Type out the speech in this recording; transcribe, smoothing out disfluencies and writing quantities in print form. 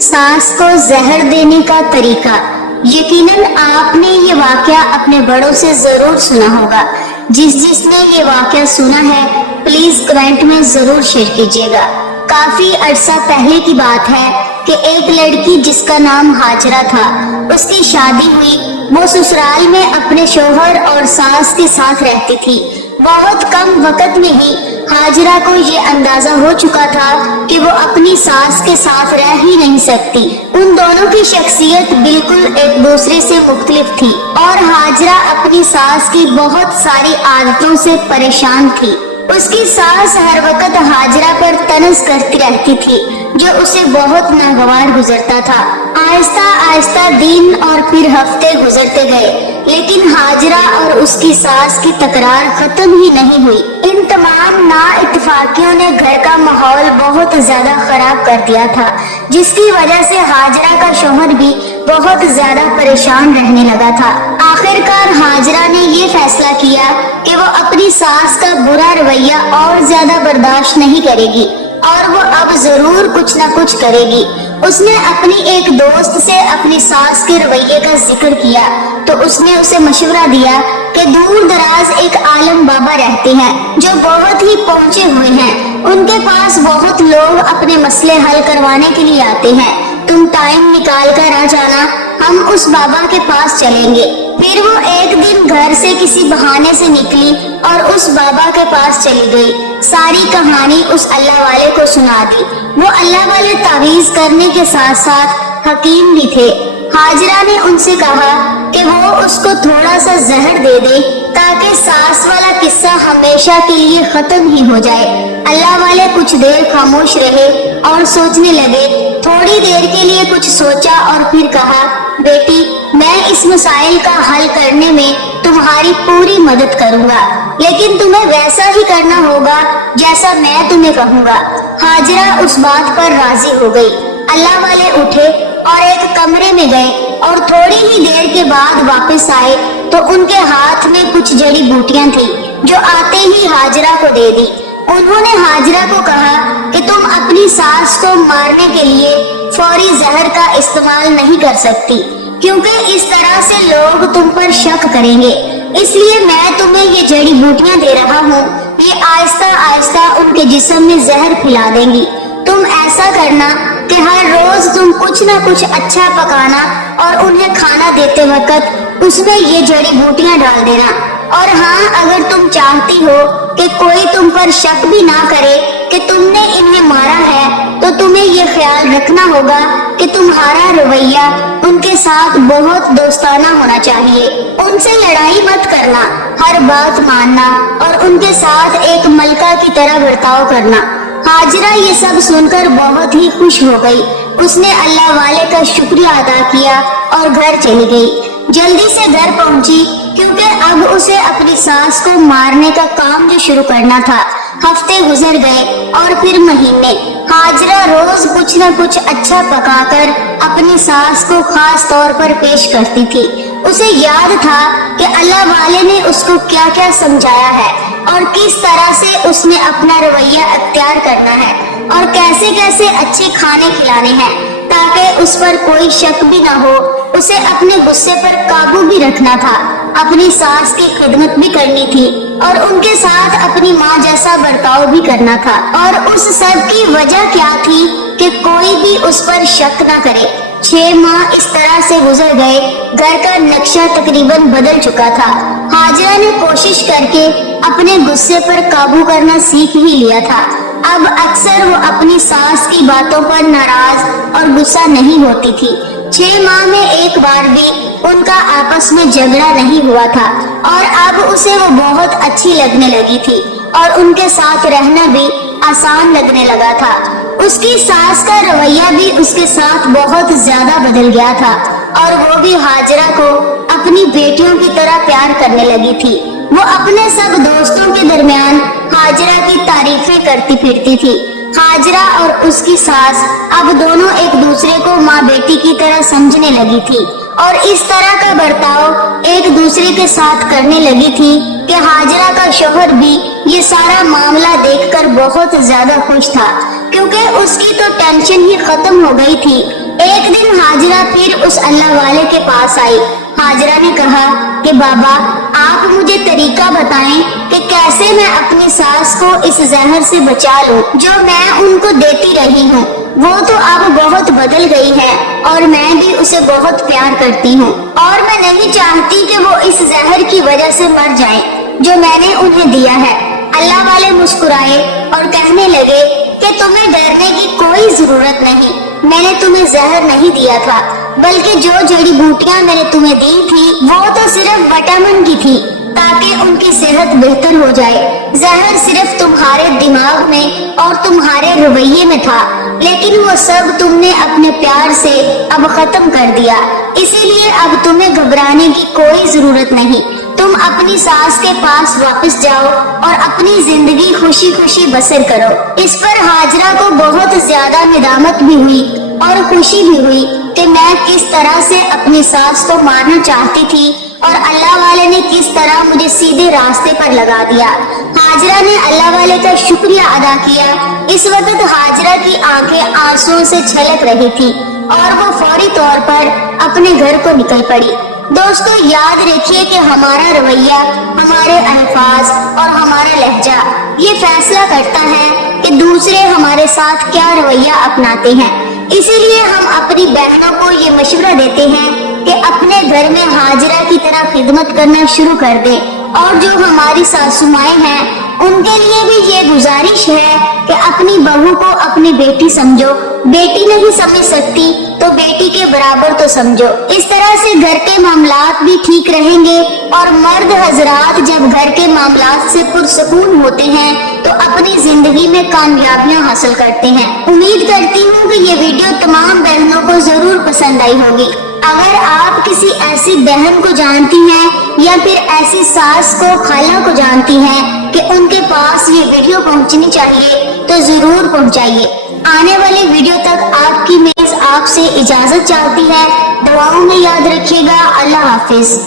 سانس کو زہر دینے کا طریقہ۔ یقیناً آپ نے یہ واقعہ اپنے بڑوں سے ضرور سنا ہوگا۔ جس نے یہ واقعہ سنا ہے پلیز کمنٹ میں ضرور شیئر کیجیے گا۔ کافی عرصہ پہلے کی بات ہے کہ ایک لڑکی جس کا نام ہاجرہ تھا، اس کی شادی ہوئی۔ وہ سسرال میں اپنے شوہر اور ساس کے ساتھ رہتی تھی۔ بہت کم وقت میں ہی ہاجرہ کو یہ اندازہ ہو چکا تھا کہ وہ اپنی ساس کے ساتھ رہ ہی نہیں سکتی۔ ان دونوں کی شخصیت بالکل ایک دوسرے سے مختلف تھی اور ہاجرہ اپنی ساس کی بہت ساری عادتوں سے پریشان تھی۔ اس کی ساس ہر وقت ہاجرہ پر طنز کرتی رہتی تھی جو اسے بہت ناگوار گزرتا تھا۔ آہستہ آہستہ دن اور پھر ہفتے گزرتے گئے، لیکن ہاجرہ اور اس کی ساس کی تکرار ختم ہی نہیں ہوئی۔ ان تمام نا اتفاقیوں نے گھر کا ماحول بہت زیادہ خراب کر دیا تھا، جس کی وجہ سے ہاجرہ کا شوہر بھی بہت زیادہ پریشان رہنے لگا تھا۔ آخر کار ہاجرہ نے یہ فیصلہ کیا کہ وہ اپنی ساس کا برا رویہ اور زیادہ برداشت نہیں کرے گی اور وہ اب ضرور کچھ نہ کچھ کرے گی۔ اس نے اپنی ایک دوست سے اپنی ساس کے رویے کا ذکر کیا تو اس نے اسے مشورہ دیا کہ دور دراز ایک عالم بابا رہتے ہیں جو بہت ہی پہنچے ہوئے ہیں۔ ان کے پاس بہت لوگ اپنے مسئلے حل کروانے کے لیے آتے ہیں۔ تم ٹائم نکال کر آ جانا، ہم اس بابا کے پاس چلیں گے۔ پھر وہ ایک دن گھر سے کسی بہانے سے نکلی اور اس بابا کے پاس چلی گئی۔ ساری کہانی اس اللہ والے کو سنا دی۔ وہ اللہ والے تعویذ کرنے کے ساتھ ساتھ حکیم بھی تھے۔ ہاجرہ نے ان سے کہا کہ وہ اس کو تھوڑا سا زہر دے دے تاکہ ساس والا قصہ ہمیشہ کے لیے ختم ہی ہو جائے۔ اللہ والے کچھ دیر خاموش رہے اور سوچنے لگے۔ تھوڑی دیر کے لیے کچھ سوچا اور پھر کہا، بیٹی میں اس مسائل کا حل کرنے میں تمہاری پوری مدد کروں گا، لیکن تمہیں ویسا ہی کرنا ہوگا جیسا میں تمہیں کہوں گا۔ ہاجرہ اس بات پر راضی ہو گئی۔ اللہ والے اٹھے اور ایک کمرے میں گئے اور تھوڑی ہی دیر کے بعد واپس آئے تو ان کے ہاتھ میں کچھ جڑی بوٹیاں تھیں جو آتے ہی ہاجرہ کو دے دی۔ انہوں نے ہاجرہ کو کہا کہ تم اپنی ساس کو مارنے کے لیے فوری زہر کا استعمال نہیں کر سکتی، کیونکہ اس طرح سے لوگ تم پر شک کریں گے۔ اس لیے میں تمہیں یہ جڑی بوٹیاں دے رہا ہوں، یہ آہستہ آہستہ ان کے جسم میں زہر پھیلا دیں گی۔ تم ایسا کرنا کہ ہر روز تم کچھ نہ کچھ اچھا پکانا اور انہیں کھانا دیتے وقت اس میں یہ جڑی بوٹیاں ڈال دینا۔ اور ہاں، اگر تم چاہتی ہو کہ کوئی تم پر شک بھی نہ کرے کہ تم نے انہیں مارا ہے تو تمہیں یہ خیال رکھنا ہوگا کہ تمہارا رویہ ان کے ساتھ بہت دوستانہ ہونا چاہیے۔ ان سے لڑائی مت کرنا، ہر بات ماننا اور ان کے ساتھ ایک ملکہ کی طرح برتاؤ کرنا۔ ہاجرہ یہ سب سن کر بہت ہی خوش ہو گئی۔ اس نے اللہ والے کا شکریہ ادا کیا اور گھر چلی گئی۔ جلدی سے گھر پہنچی کیونکہ اب اسے اپنی ساس کو مارنے کا کام جو شروع کرنا تھا۔ ہفتے گزر گئے اور پھر مہینے۔ ہاجرہ روز کچھ نہ کچھ اچھا پکا کر اپنی ساس کو خاص طور پر پیش کرتی تھی۔ اسے یاد تھا کہ اللہ والے نے اس کو کیا کیا سمجھایا ہے اور کس طرح سے اس نے اپنا رویہ اختیار کرنا ہے اور کیسے کیسے اچھے کھانے کھلانے ہیں تاکہ اس پر کوئی شک بھی نہ ہو۔ اسے اپنے غصے پر قابو بھی رکھنا تھا، اپنی ساس کی خدمت بھی کرنی تھی اور ان کے ساتھ اپنی ماں جیسا برتاؤ بھی کرنا تھا۔ اور اس سب کی وجہ کیا تھی کہ کوئی بھی اس پر شک نہ کرے۔ 6 ماہ اس طرح سے گزر گئے۔ گھر کا نقشہ تقریباً بدل چکا تھا۔ ہاجرہ نے کوشش کر کے اپنے غصے پر قابو کرنا سیکھ ہی لیا تھا۔ اب اکثر وہ اپنی ساس کی باتوں پر ناراض اور غصہ نہیں ہوتی تھی۔ 6 ماہ میں ایک بار بھی ان کا آپس میں جھگڑا نہیں ہوا تھا اور اب اسے وہ بہت اچھی لگنے لگی تھی اور ان کے ساتھ رہنا بھی آسان لگنے لگا تھا۔ اس کی ساس کا رویہ بھی اس کے ساتھ بہت زیادہ بدل گیا تھا اور وہ بھی ہاجرہ کو اپنی بیٹیوں کی طرح پیار کرنے لگی تھی۔ وہ اپنے سب دوستوں کے درمیان ہاجرہ کی تعریفیں کرتی پھرتی تھی۔ ہاجرہ اور اس کی ساس اب دونوں ایک دوسرے کو ماں بیٹی کی طرح سمجھنے لگی تھی اور اس طرح کا برتاؤ ایک دوسرے کے ساتھ کرنے لگی تھی کہ ہاجرہ کا شوہر بھی یہ سارا معاملہ دیکھ کر بہت زیادہ خوش تھا، کیونکہ اس کی تو ٹینشن ہی ختم ہو گئی تھی۔ ایک دن حاجرہ پھر اس اللہ والے کے پاس آئی۔ حاجرہ نے کہا کہ بابا آپ مجھے طریقہ بتائیں کہ کیسے میں اپنی ساس کو اس زہر سے بچا لوں جو میں ان کو دیتی رہی ہوں۔ وہ تو اب بہت بدل گئی ہے اور میں بھی اسے بہت پیار کرتی ہوں، اور میں نہیں چاہتی کہ وہ اس زہر کی وجہ سے مر جائیں جو میں نے انہیں دیا ہے۔ اللہ والے مسکرائے اور کہنے لگے کہ تمہیں ڈرنے کی کوئی ضرورت نہیں، میں نے تمہیں زہر نہیں دیا تھا، بلکہ جو جڑی بوٹیاں میں نے تمہیں دی تھی وہ تو صرف وٹامن کی تھی تاکہ ان کی صحت بہتر ہو جائے۔ زہر صرف تمہارے دماغ میں اور تمہارے رویے میں تھا، لیکن وہ سب تم نے اپنے پیار سے اب ختم کر دیا، اسی لیے اب تمہیں گھبرانے کی کوئی ضرورت نہیں۔ تم اپنی ساس کے پاس واپس جاؤ اور اپنی زندگی خوشی خوشی بسر کرو۔ اس پر حاجرہ کو بہت زیادہ ندامت بھی ہوئی اور خوشی بھی ہوئی کہ میں کس طرح سے اپنی ساس کو مارنا چاہتی تھی اور اللہ والے نے کس طرح مجھے سیدھے راستے پر لگا دیا۔ حاجرہ نے اللہ والے کا شکریہ ادا کیا۔ اس وقت حاجرہ کی آنکھیں آنسوؤں سے چھلک رہی تھی اور وہ فوری طور پر اپنے گھر کو نکل پڑی۔ دوستو یاد رکھیے کہ ہمارا رویہ، ہمارے الفاظ اور ہمارا لہجہ یہ فیصلہ کرتا ہے کہ دوسرے ہمارے ساتھ کیا رویہ اپناتے ہیں۔ اسی لیے ہم اپنی بہنوں کو یہ مشورہ دیتے ہیں کہ اپنے گھر میں حاجرہ کی طرح خدمت کرنا شروع کر دیں، اور جو ہماری ساسو مائیں ہیں ان کے لیے بھی یہ گزارش ہے کہ اپنی بہو کو اپنی بیٹی سمجھو، بیٹی نہیں سمجھ سکتی تو بیٹی کے برابر تو سمجھو۔ اس طرح سے گھر کے معاملات بھی ٹھیک رہیں گے، اور مرد حضرات جب گھر کے معاملات سے پرسکون ہوتے ہیں تو اپنی زندگی میں کامیابیاں حاصل کرتے ہیں۔ امید کرتی ہوں کہ یہ ویڈیو تمام بہنوں کو ضرور پسند آئی ہوگی۔ اگر آپ کسی ایسی بہن کو جانتی ہیں یا پھر ایسی ساس کو، خالہ کو جانتی ہیں کہ ان کے پاس یہ ویڈیو پہنچنی چاہیے تو ضرور پہنچائیے۔ آنے والی ویڈیو تک آپ کی میز آپ سے اجازت چاہتی ہے۔ دعاؤں میں یاد رکھیے گا۔ اللہ حافظ۔